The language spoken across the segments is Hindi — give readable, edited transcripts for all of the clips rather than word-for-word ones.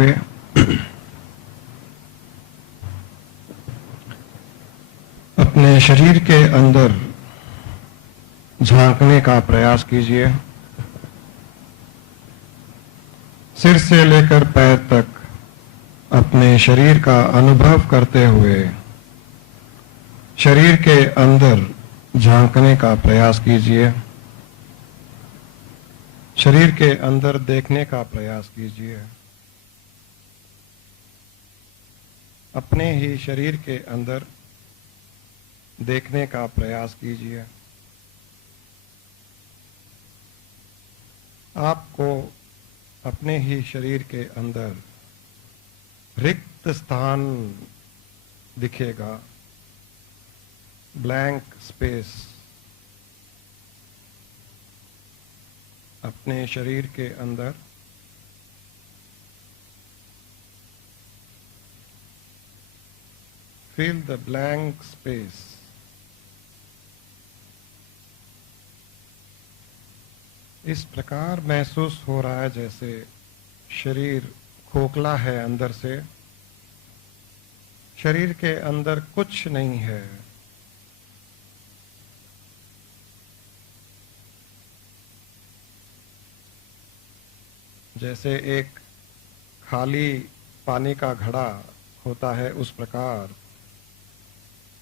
हुए अपने शरीर के अंदर झांकने का प्रयास कीजिए। सिर से लेकर पैर तक अपने शरीर का अनुभव करते हुए शरीर के अंदर झांकने का प्रयास कीजिए। शरीर के अंदर देखने का प्रयास कीजिए। अपने ही शरीर के अंदर देखने का प्रयास कीजिए। आपको अपने ही शरीर के अंदर रिक्त स्थान दिखेगा, ब्लैंक स्पेस। अपने शरीर के अंदर फील द ब्लैंक स्पेस। इस प्रकार महसूस हो रहा है जैसे शरीर खोखला है अंदर से, शरीर के अंदर कुछ नहीं है। जैसे एक खाली पानी का घड़ा होता है, उस प्रकार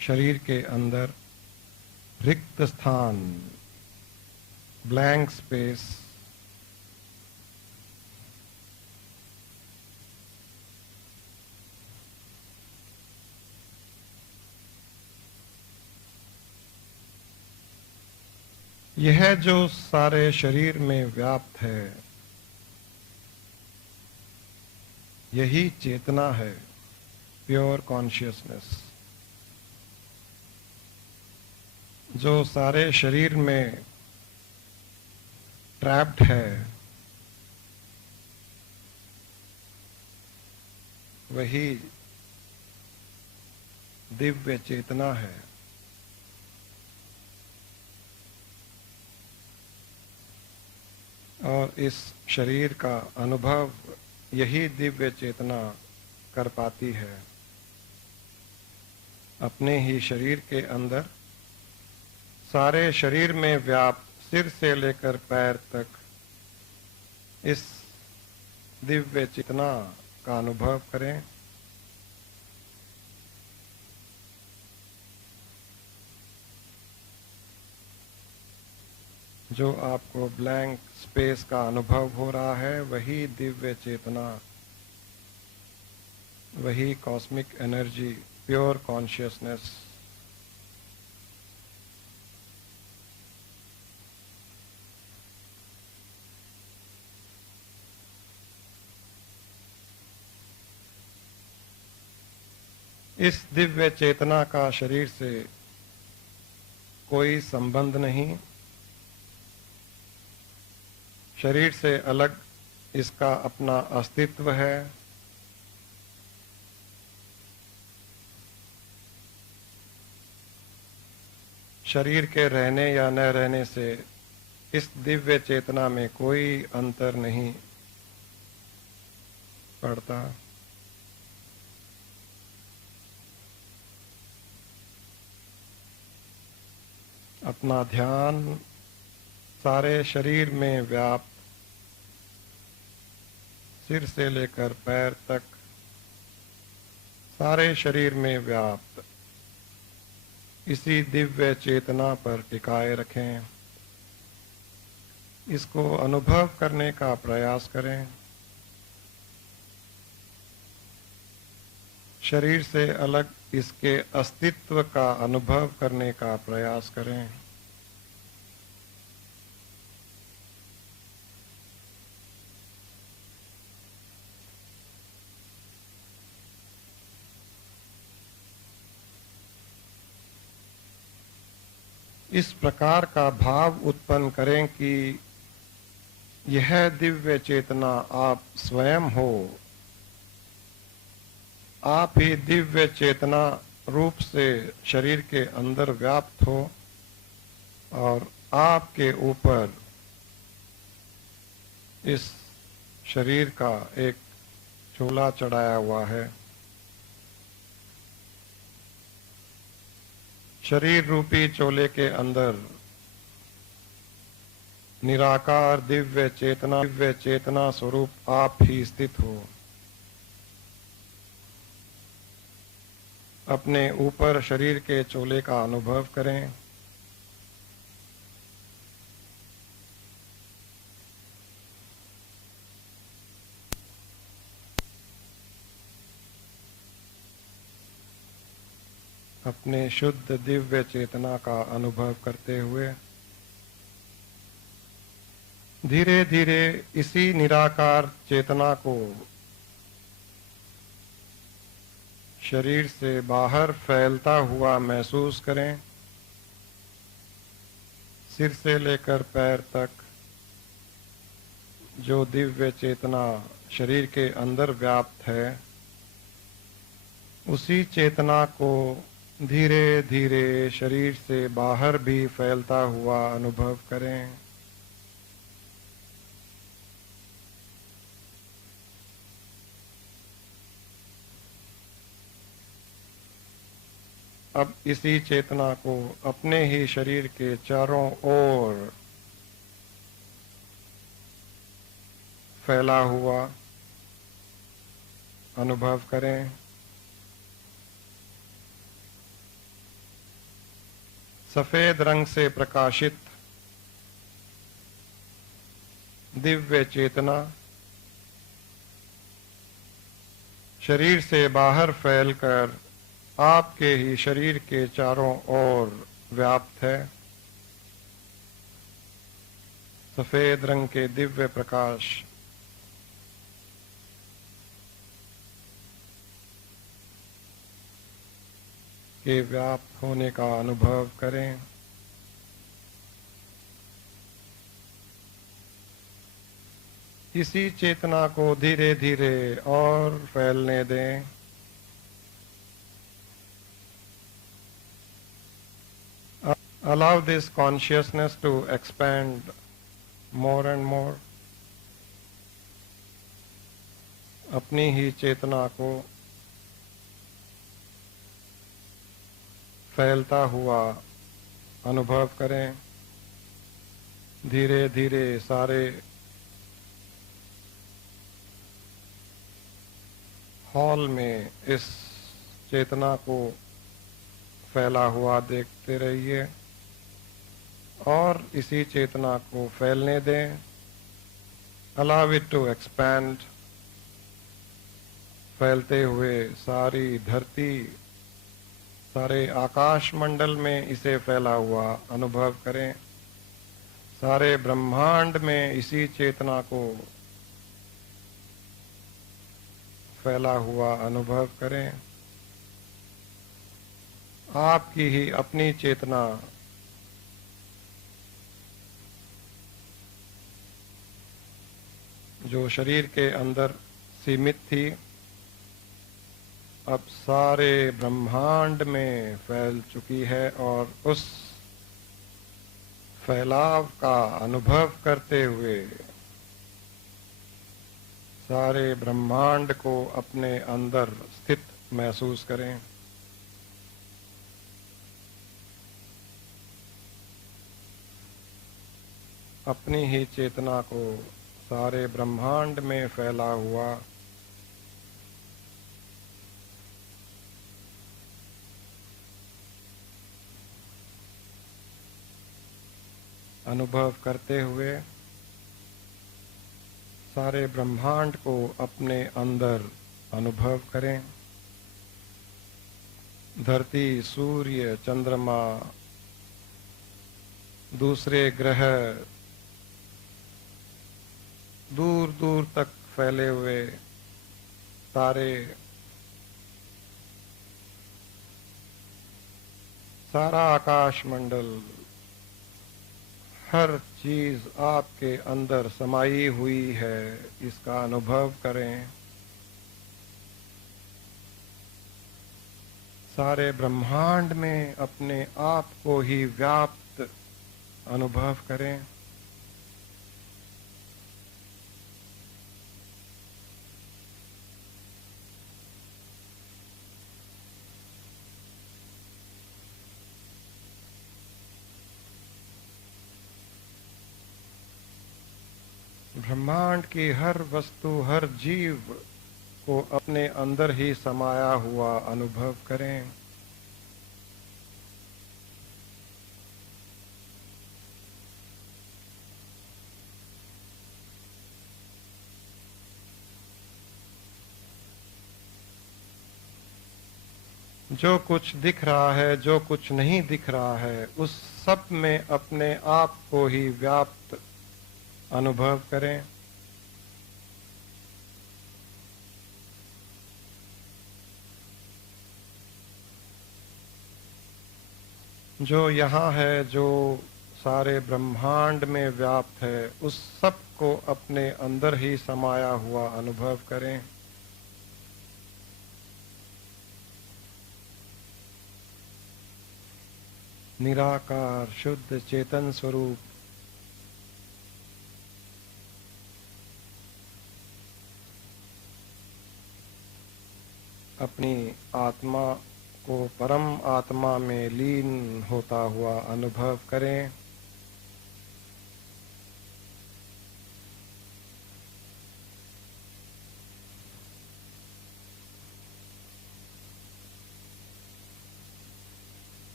शरीर के अंदर रिक्त स्थान, ब्लैंक स्पेस। यह जो सारे शरीर में व्याप्त है, यही चेतना है, प्योर कॉन्शियसनेस। जो सारे शरीर में ट्रैप्ड है, वही दिव्य चेतना है। और इस शरीर का अनुभव यही दिव्य चेतना कर पाती है। अपने ही शरीर के अंदर सारे शरीर में व्याप्त सिर से लेकर पैर तक इस दिव्य चेतना का अनुभव करें। जो आपको ब्लैंक स्पेस का अनुभव हो रहा है, वही दिव्य चेतना, वही कॉस्मिक एनर्जी, प्योर कॉन्शियसनेस। इस दिव्य चेतना का शरीर से कोई संबंध नहीं। शरीर से अलग इसका अपना अस्तित्व है। शरीर के रहने या न रहने से इस दिव्य चेतना में कोई अंतर नहीं पड़ता। अपना ध्यान सारे शरीर में व्याप्त, सिर से लेकर पैर तक सारे शरीर में व्याप्त इसी दिव्य चेतना पर टिकाए रखें। इसको अनुभव करने का प्रयास करें। शरीर से अलग इसके अस्तित्व का अनुभव करने का प्रयास करें। इस प्रकार का भाव उत्पन्न करें कि यह दिव्य चेतना आप स्वयं हो। आप ही दिव्य चेतना रूप से शरीर के अंदर व्याप्त हो और आपके ऊपर इस शरीर का एक चोला चढ़ाया हुआ है। शरीर रूपी चोले के अंदर निराकार दिव्य चेतना स्वरूप आप ही स्थित हो। अपने ऊपर शरीर के चोले का अनुभव करें। अपने शुद्ध दिव्य चेतना का अनुभव करते हुए धीरे धीरे इसी निराकार चेतना को शरीर से बाहर फैलता हुआ महसूस करें। सिर से लेकर पैर तक जो दिव्य चेतना शरीर के अंदर व्याप्त है, उसी चेतना को धीरे धीरे शरीर से बाहर भी फैलता हुआ अनुभव करें। अब इसी चेतना को अपने ही शरीर के चारों ओर फैला हुआ अनुभव करें। सफेद रंग से प्रकाशित दिव्य चेतना शरीर से बाहर फैलकर आपके ही शरीर के चारों ओर व्याप्त है। सफेद रंग के दिव्य प्रकाश के व्याप्त होने का अनुभव करें। इसी चेतना को धीरे धीरे और फैलने दें। Allow this consciousness to expand more and more. अपनी ही चेतना को फैलता हुआ अनुभव करें। धीरे धीरे सारे हॉल में इस चेतना को फैला हुआ देखते रहिए और इसी चेतना को फैलने दें। Allow it to expand. फैलते हुए सारी धरती, सारे आकाश मंडल में इसे फैला हुआ अनुभव करें। सारे ब्रह्मांड में इसी चेतना को फैला हुआ अनुभव करें। आपकी ही अपनी चेतना जो शरीर के अंदर सीमित थी, अब सारे ब्रह्मांड में फैल चुकी है और उस फैलाव का अनुभव करते हुए सारे ब्रह्मांड को अपने अंदर स्थित महसूस करें। अपनी ही चेतना को सारे ब्रह्मांड में फैला हुआ अनुभव करते हुए सारे ब्रह्मांड को अपने अंदर अनुभव करें। धरती, सूर्य, चंद्रमा, दूसरे ग्रह, दूर दूर तक फैले हुए तारे, सारा आकाश मंडल, हर चीज आपके अंदर समाई हुई है, इसका अनुभव करें। सारे ब्रह्मांड में अपने आप को ही व्याप्त अनुभव करें। ब्रह्मांड की हर वस्तु, हर जीव को अपने अंदर ही समाया हुआ अनुभव करें। जो कुछ दिख रहा है, जो कुछ नहीं दिख रहा है, उस सब में अपने आप को ही व्याप्त अनुभव करें। जो यहाँ है, जो सारे ब्रह्मांड में व्याप्त है, उस सब को अपने अंदर ही समाया हुआ अनुभव करें। निराकार शुद्ध चेतन स्वरूप अपनी आत्मा को परम आत्मा में लीन होता हुआ अनुभव करें।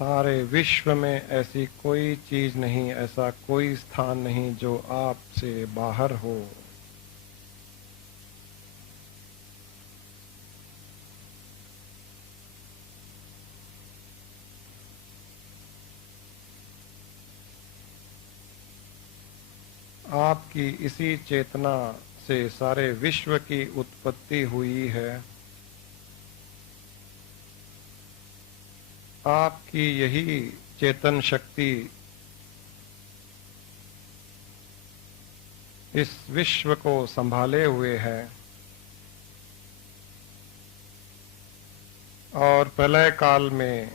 सारे विश्व में ऐसी कोई चीज नहीं, ऐसा कोई स्थान नहीं जो आपसे बाहर हो। आपकी इसी चेतना से सारे विश्व की उत्पत्ति हुई है। आपकी यही चेतन शक्ति इस विश्व को संभाले हुए है और प्रलय काल में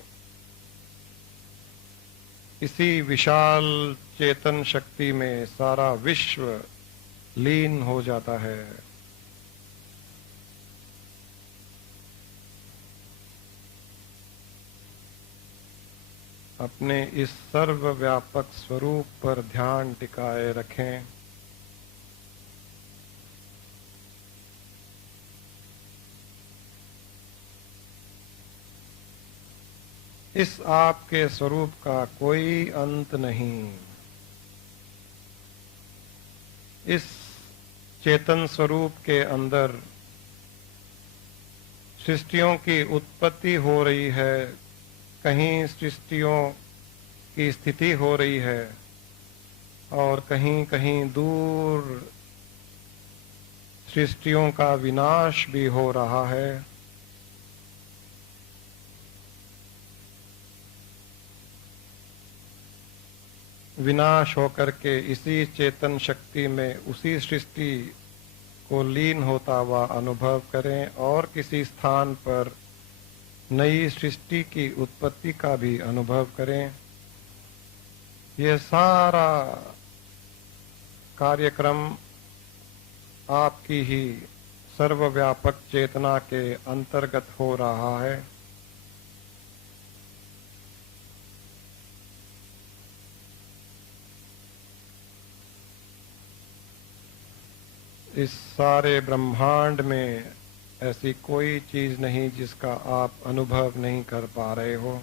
इसी विशाल चेतन शक्ति में सारा विश्व लीन हो जाता है। अपने इस सर्वव्यापक स्वरूप पर ध्यान टिकाए रखें। इस आपके स्वरूप का कोई अंत नहीं। इस चेतन स्वरूप के अंदर सृष्टियों की उत्पत्ति हो रही है, कहीं सृष्टियों की स्थिति हो रही है और कहीं कहीं दूर सृष्टियों का विनाश भी हो रहा है। विनाश होकर के इसी चेतन शक्ति में उसी सृष्टि को लीन होता हुआ अनुभव करें और किसी स्थान पर नई सृष्टि की उत्पत्ति का भी अनुभव करें। यह सारा कार्यक्रम आपकी ही सर्वव्यापक चेतना के अंतर्गत हो रहा है। इस सारे ब्रह्मांड में ऐसी कोई चीज नहीं जिसका आप अनुभव नहीं कर पा रहे हो।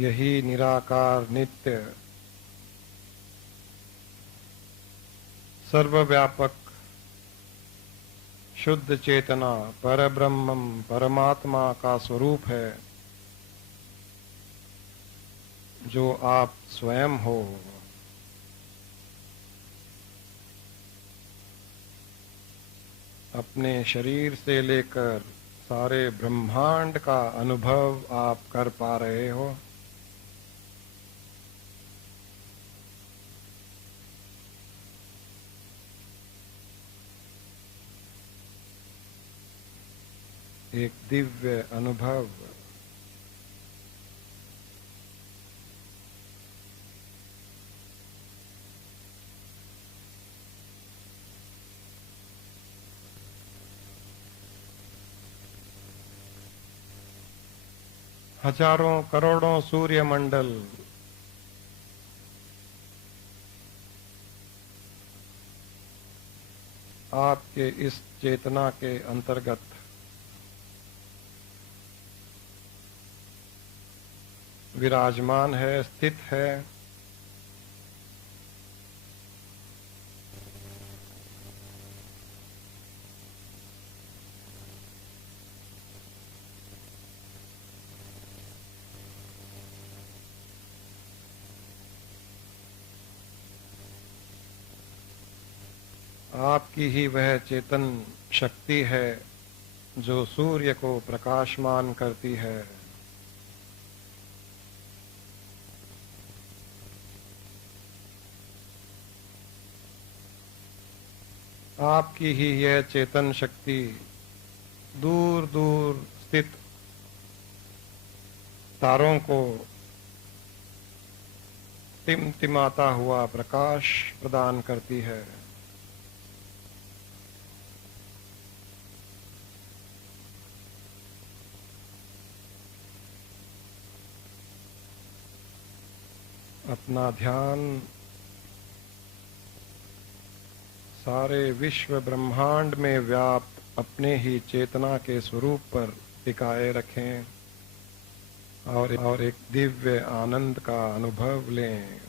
यही निराकार नित्य सर्वव्यापक शुद्ध चेतना परब्रह्मम परमात्मा का स्वरूप है जो आप स्वयं हो। अपने शरीर से लेकर सारे ब्रह्मांड का अनुभव आप कर पा रहे हो। एक दिव्य अनुभव। हजारों करोड़ों सूर्य मंडल आपके इस चेतना के अंतर्गत विराजमान है, स्थित है। आपकी ही वह चेतन शक्ति है जो सूर्य को प्रकाशमान करती है। आपकी ही यह चेतन शक्ति दूर दूर स्थित तारों को टिमटिमाता हुआ प्रकाश प्रदान करती है। अपना ध्यान सारे विश्व ब्रह्मांड में व्याप्त अपने ही चेतना के स्वरूप पर टिकाए रखें और एक दिव्य आनंद का अनुभव लें।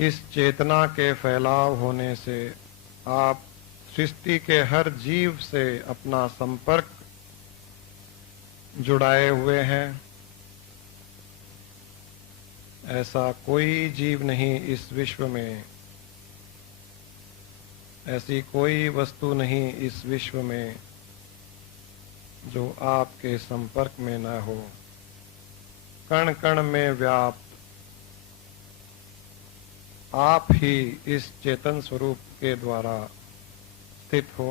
इस चेतना के फैलाव होने से आप सृष्टि के हर जीव से अपना संपर्क जुड़ाए हुए हैं। ऐसा कोई जीव नहीं इस विश्व में, ऐसी कोई वस्तु नहीं इस विश्व में जो आपके संपर्क में न हो। कण कण में व्याप्त आप ही इस चेतन स्वरूप के द्वारा स्थित हो।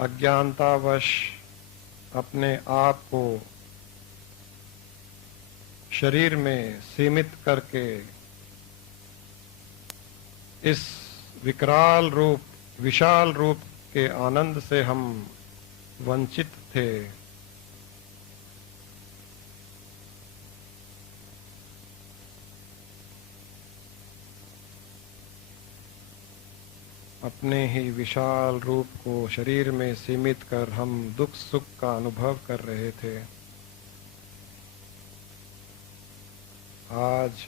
अज्ञानतावश अपने आप को शरीर में सीमित करके इस विकराल रूप, विशाल रूप के आनंद से हम वंचित थे। अपने ही विशाल रूप को शरीर में सीमित कर हम दुख सुख का अनुभव कर रहे थे। आज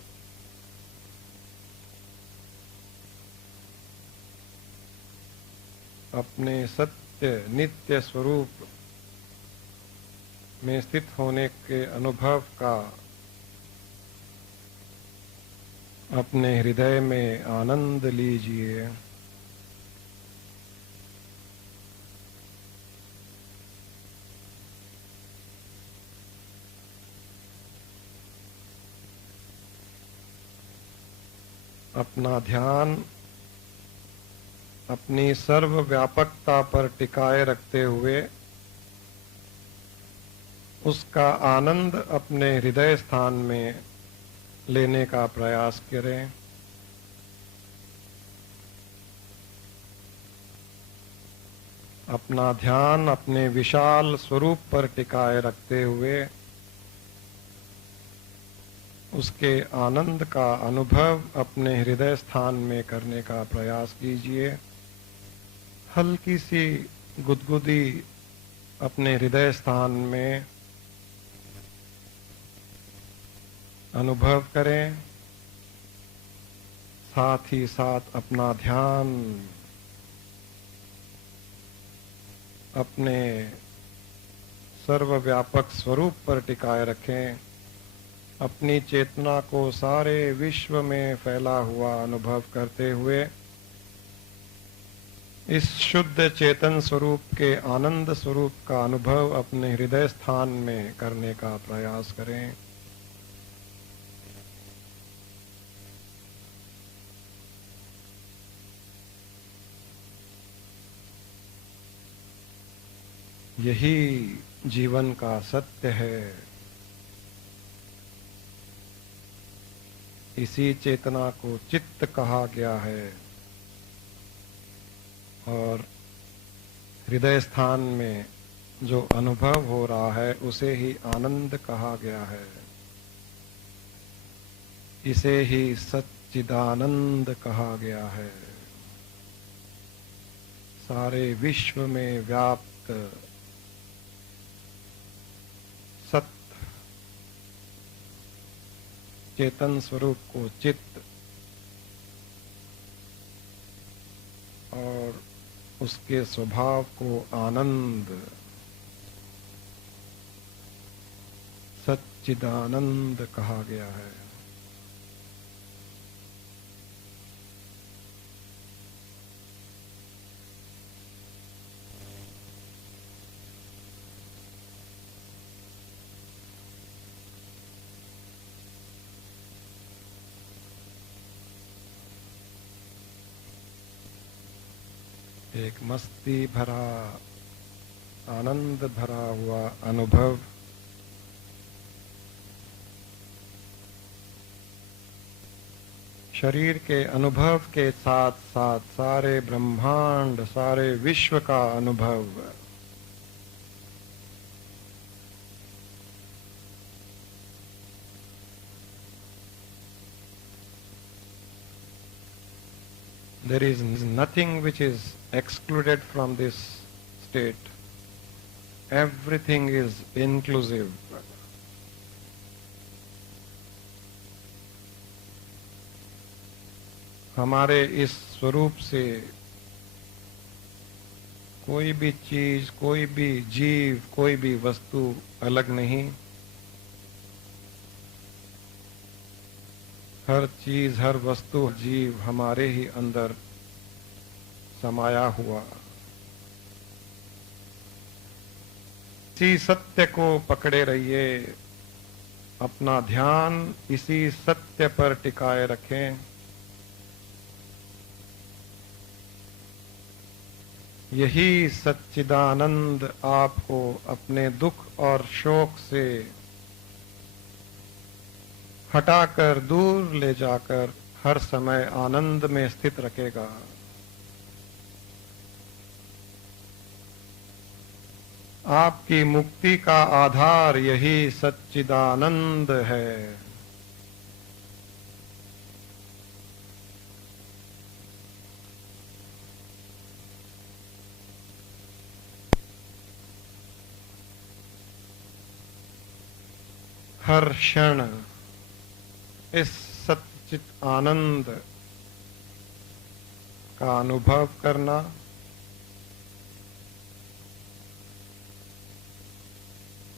अपने सत्य नित्य स्वरूप में स्थित होने के अनुभव का अपने हृदय में आनंद लीजिए। अपना ध्यान अपनी सर्वव्यापकता पर टिकाए रखते हुए उसका आनंद अपने हृदय स्थान में लेने का प्रयास करें। अपना ध्यान अपने विशाल स्वरूप पर टिकाए रखते हुए उसके आनंद का अनुभव अपने हृदय स्थान में करने का प्रयास कीजिए। हल्की सी गुदगुदी अपने हृदय स्थान में अनुभव करें। साथ ही साथ अपना ध्यान अपने सर्वव्यापक स्वरूप पर टिकाए रखें। अपनी चेतना को सारे विश्व में फैला हुआ अनुभव करते हुए इस शुद्ध चेतन स्वरूप के आनंद स्वरूप का अनुभव अपने हृदय स्थान में करने का प्रयास करें। यही जीवन का सत्य है। इसी चेतना को चित्त कहा गया है। और हृदय स्थान में जो अनुभव हो रहा है उसे ही आनंद कहा गया है। इसे ही सच्चिदानंद कहा गया है। सारे विश्व में व्याप्त सत्य चेतन स्वरूप को चित्त और उसके स्वभाव को आनंद सच्चिदानंद कहा गया है। एक मस्ती भरा आनंद भरा हुआ अनुभव शरीर के अनुभव के साथ साथ सारे ब्रह्मांड सारे विश्व का अनुभव। There is nothing which is excluded from this state. Everything is inclusive. हमारे इस स्वरूप से कोई भी चीज, कोई भी जीव, कोई भी वस्तु अलग नहीं। हर चीज, हर वस्तु, जीव हमारे ही अंदर समाया हुआ। इसी सत्य को पकड़े रहिए, अपना ध्यान इसी सत्य पर टिकाए रखें। यही सच्चिदानंद आपको अपने दुख और शोक से हटाकर दूर ले जाकर हर समय आनंद में स्थित रखेगा। आपकी मुक्ति का आधार यही सच्चिदानंद है। हर क्षण इस सच्चित आनंद का अनुभव करना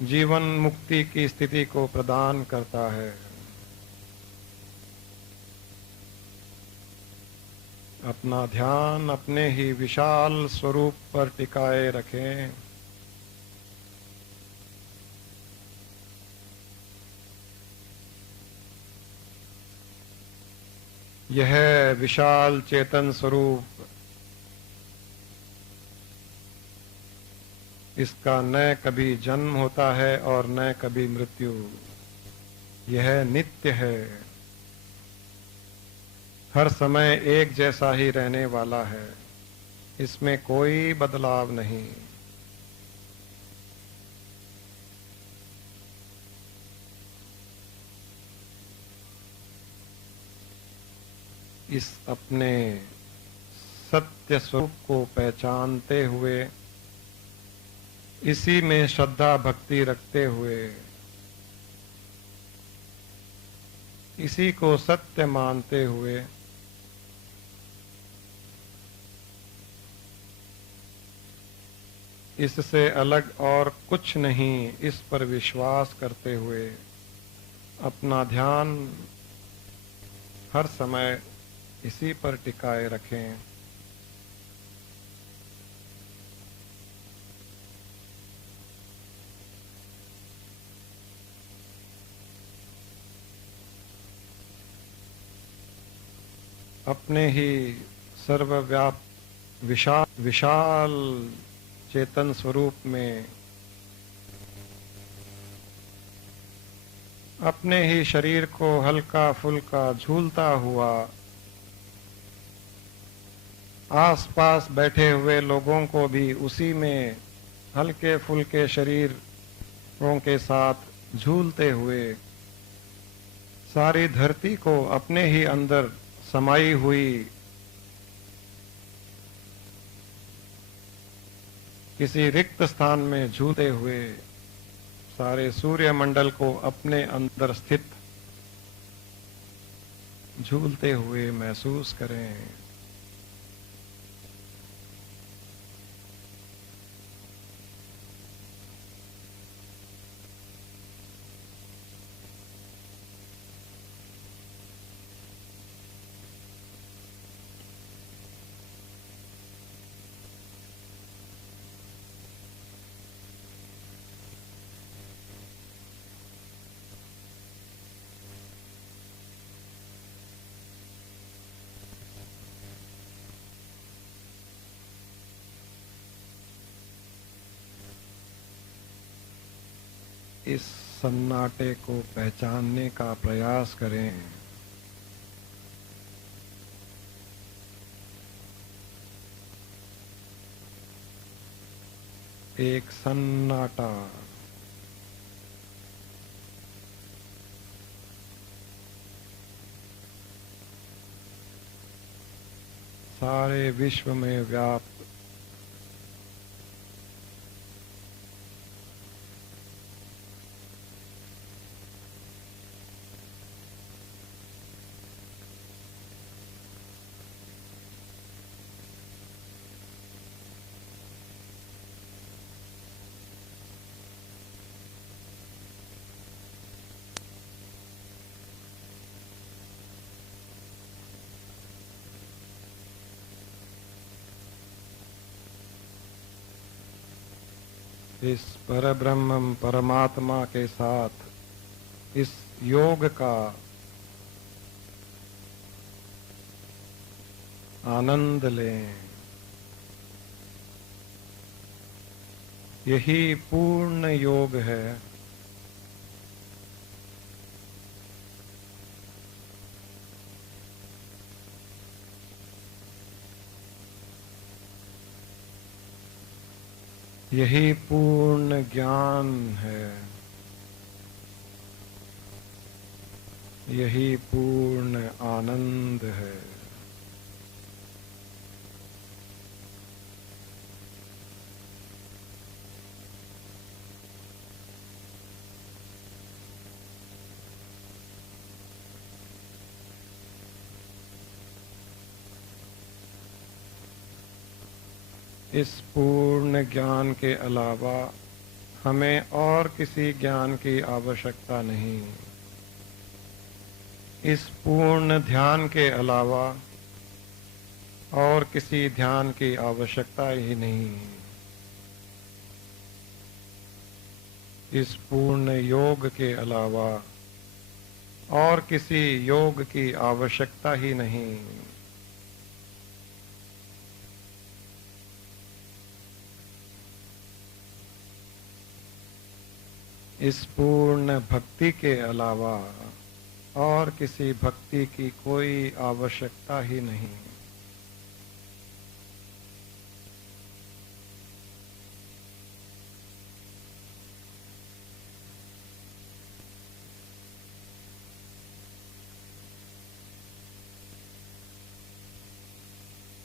जीवन मुक्ति की स्थिति को प्रदान करता है। अपना ध्यान अपने ही विशाल स्वरूप पर टिकाए रखें। यह विशाल चेतन स्वरूप, इसका न कभी जन्म होता है और न कभी मृत्यु। यह नित्य है, हर समय एक जैसा ही रहने वाला है, इसमें कोई बदलाव नहीं। इस अपने सत्य स्वरूप को पहचानते हुए, इसी में श्रद्धा भक्ति रखते हुए, इसी को सत्य मानते हुए इससे अलग और कुछ नहीं, इस पर विश्वास करते हुए अपना ध्यान हर समय इसी पर टिकाए रखें। अपने ही सर्वव्यापक विशाल चेतन स्वरूप में अपने ही शरीर को हल्का फुल्का झूलता हुआ आसपास बैठे हुए लोगों को भी उसी में हल्के फुल्के शरीरों के साथ झूलते हुए सारी धरती को अपने ही अंदर समाई हुई किसी रिक्त स्थान में झूलते हुए सारे सूर्यमंडल को अपने अंदर स्थित झूलते हुए महसूस करें। इस सन्नाटे को पहचानने का प्रयास करें। एक सन्नाटा, सारे विश्व में व्याप्त इस परब्रह्म परमात्मा के साथ इस योग का आनंद लें। यही पूर्ण योग है। यही पूर्ण ज्ञान है। यही पूर्ण आनंद है। इस पूर्ण ज्ञान के अलावा हमें और किसी ज्ञान की आवश्यकता नहीं। इस पूर्ण ध्यान के अलावा और किसी ध्यान की आवश्यकता ही नहीं। इस पूर्ण योग के अलावा और किसी योग की आवश्यकता ही नहीं। इस पूर्ण भक्ति के अलावा और किसी भक्ति की कोई आवश्यकता ही नहीं।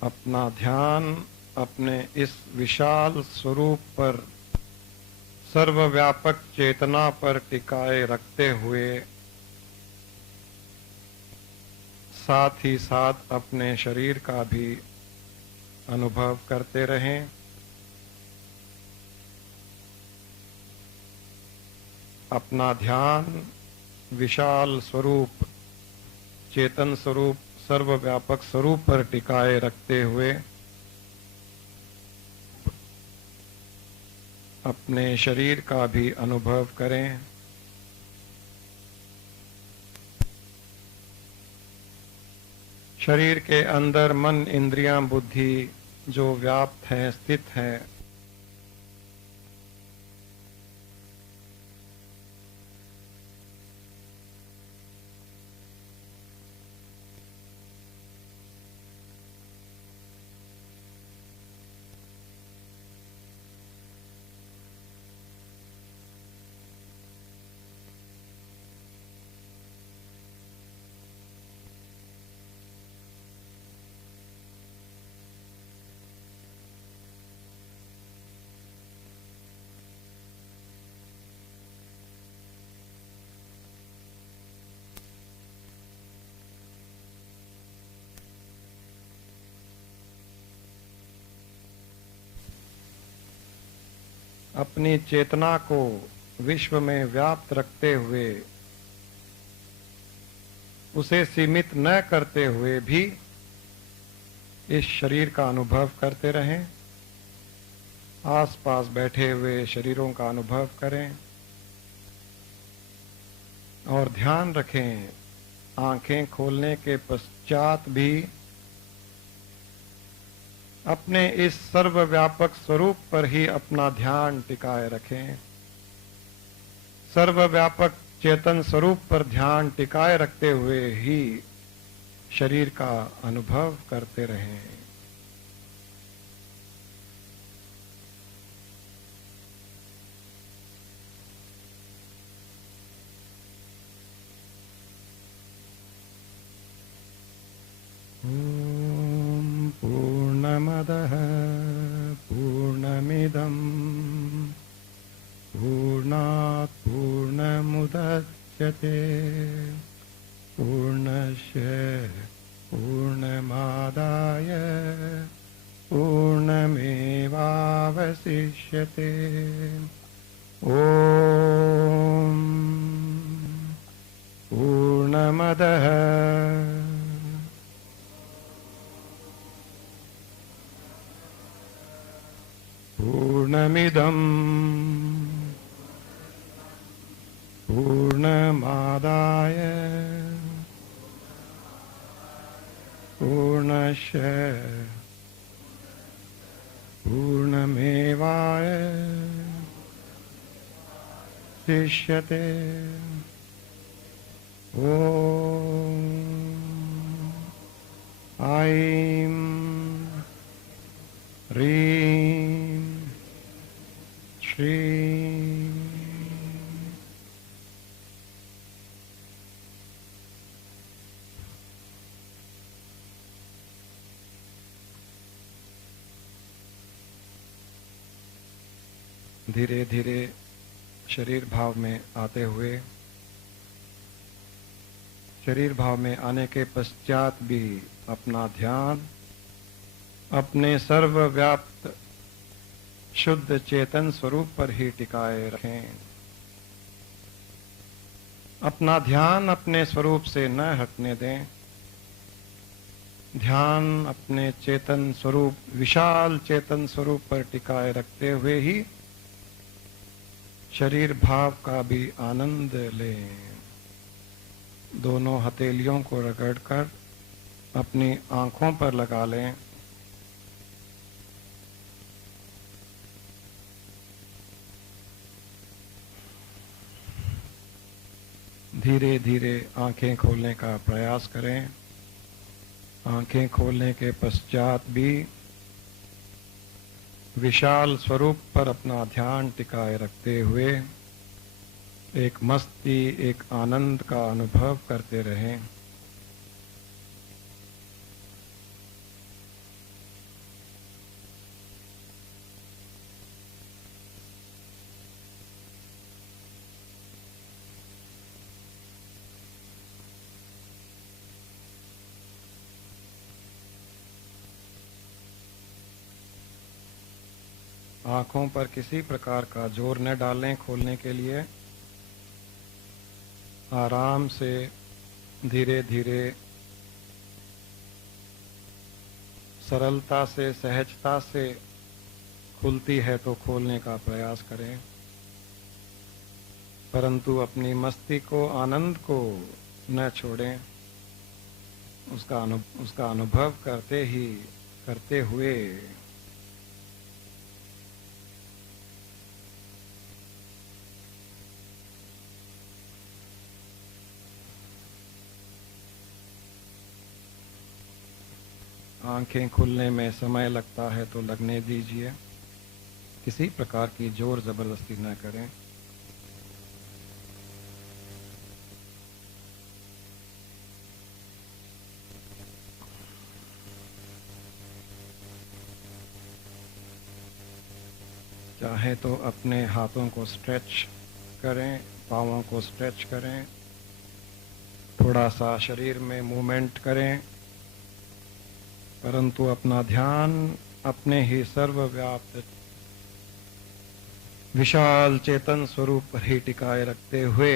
अपना ध्यान अपने इस विशाल स्वरूप पर, सर्वव्यापक चेतना पर टिकाए रखते हुए साथ ही साथ अपने शरीर का भी अनुभव करते रहें। अपना ध्यान विशाल स्वरूप, चेतन स्वरूप, सर्वव्यापक स्वरूप पर टिकाए रखते हुए अपने शरीर का भी अनुभव करें। शरीर के अंदर मन, इंद्रियां, बुद्धि जो व्याप्त हैं, स्थित हैं, अपनी चेतना को विश्व में व्याप्त रखते हुए, उसे सीमित न करते हुए भी इस शरीर का अनुभव करते रहें। आसपास बैठे हुए शरीरों का अनुभव करें और ध्यान रखें, आंखें खोलने के पश्चात भी अपने इस सर्वव्यापक स्वरूप पर ही अपना ध्यान टिकाए रखें। सर्वव्यापक चेतन स्वरूप पर ध्यान टिकाए रखते हुए ही शरीर का अनुभव करते रहें। ॐ पूर्णमदः पूर्णमिदं पूर्णात् पूर्णमुदच्यते पूर्णस्य पूर्णमादाय पूर्णमेवावशिष्यते। ॐ पूर्णमदः पूर्णमिदं पूर्णमादाय पूर्णस्य पूर्णमेवावशिष्यते। ॐ ऐं ह्रीं श्रीं धीरे धीरे शरीर भाव में आते हुए, शरीर भाव में आने के पश्चात भी अपना ध्यान अपने सर्वव्याप्त शुद्ध चेतन स्वरूप पर ही टिकाए रखें। अपना ध्यान अपने स्वरूप से न हटने दें। ध्यान अपने चेतन स्वरूप, विशाल चेतन स्वरूप पर टिकाए रखते हुए ही शरीर भाव का भी आनंद लें। दोनों हथेलियों को रगड़कर अपनी आंखों पर लगा लें। धीरे धीरे आंखें खोलने का प्रयास करें। आंखें खोलने के पश्चात भी विशाल स्वरूप पर अपना ध्यान टिकाए रखते हुए एक मस्ती, एक आनंद का अनुभव करते रहें। आंखों पर किसी प्रकार का जोर न डालें। खोलने के लिए आराम से धीरे धीरे सरलता से, सहजता से खुलती है तो खोलने का प्रयास करें, परंतु अपनी मस्ती को, आनंद को न छोड़ें। उसका अनुभव करते हुए आंखें खुलने में समय लगता है तो लगने दीजिए। किसी प्रकार की जोर जबरदस्ती न करें। चाहे तो अपने हाथों को स्ट्रेच करें, पाँवों को स्ट्रेच करें, थोड़ा सा शरीर में मूवमेंट करें, परंतु अपना ध्यान अपने ही सर्वव्याप्त विशाल चेतन स्वरूप पर ही टिकाए रखते हुए